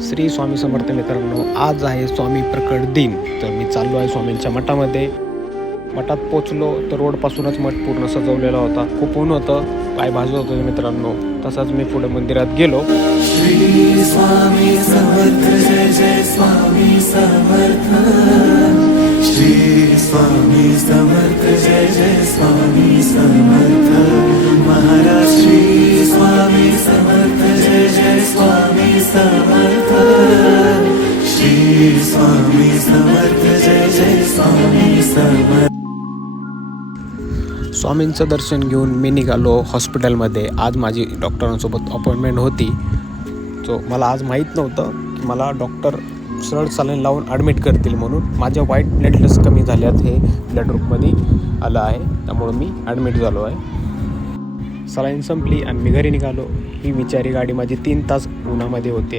श्री स्वामी समर्थ मित्रांनो, आज आहे स्वामी प्रकट दिन. तर मी चाललो आहे स्वामींच्या मठामध्ये. मठात पोचलो तर रोडपासूनच मठ पूर्ण सजवलेला होता. खूप ऊन होतं, पाय भाजत होतं मित्रांनो. तसाच मी पुढे मंदिरात गेलो. श्री स्वामी समर्थ, जय जय स्वामी समर्थ. श्री स्वामी समर्थ, जय जय स्वामी समर्थ. महाराज श्री स्वामी समर्थ, जय जय स्वामी समर्थ. श्री स्वामी समर्थ, जय जय स्वामी समर्थ. स्वामींचं दर्शन घेऊन मी निघालो हॉस्पिटलमध्ये. आज माझी डॉक्टरांसोबत अपॉइंटमेंट होती. मला आज माहीत नव्हतं की मला डॉक्टर सरळ सलाईन लावून ॲडमिट करतील म्हणून. माझ्या व्हाईट प्लेटलेट्स कमी झाल्यात, हे ब्लड ग्रुपमध्ये आलं आहे, त्यामुळं मी ॲडमिट झालो आहे. सलाईन संपली आणि मी घरी निघालो. ही बिचारी गाडी माझी 3 तास उन्हामध्ये होते.